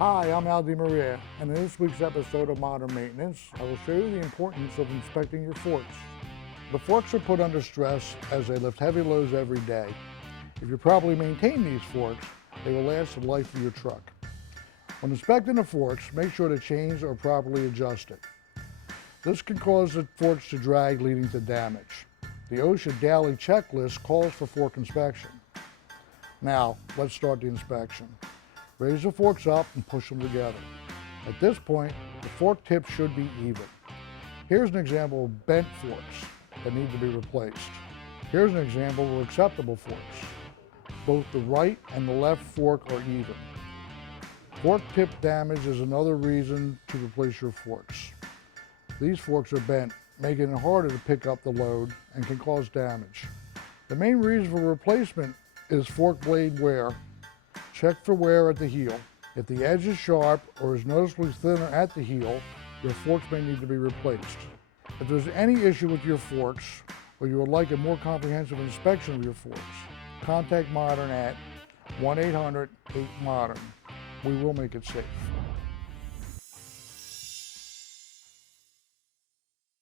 Hi, I'm Al DiMaria, and in this week's episode of Modern Maintenance, I will show you the importance of inspecting your forks. The forks are put under stress as they lift heavy loads every day. If you properly maintain these forks, they will last the life of your truck. When inspecting the forks, make sure the chains are properly adjusted. This can cause the forks to drag, leading to damage. The OSHA daily checklist calls for fork inspection. Now, let's start the inspection. Raise the forks up and push them together. At this point, the fork tips should be even. Here's an example of bent forks that need to be replaced. Here's an example of acceptable forks. Both the right and the left fork are even. Fork tip damage is another reason to replace your forks. These forks are bent, making it harder to pick up the load and can cause damage. The main reason for replacement is fork blade wear. Check for wear at the heel. If the edge is sharp or is noticeably thinner at the heel, your forks may need to be replaced. If there's any issue with your forks, or you would like a more comprehensive inspection of your forks, contact Modern at 1-800-8-MODERN. We will make it safe.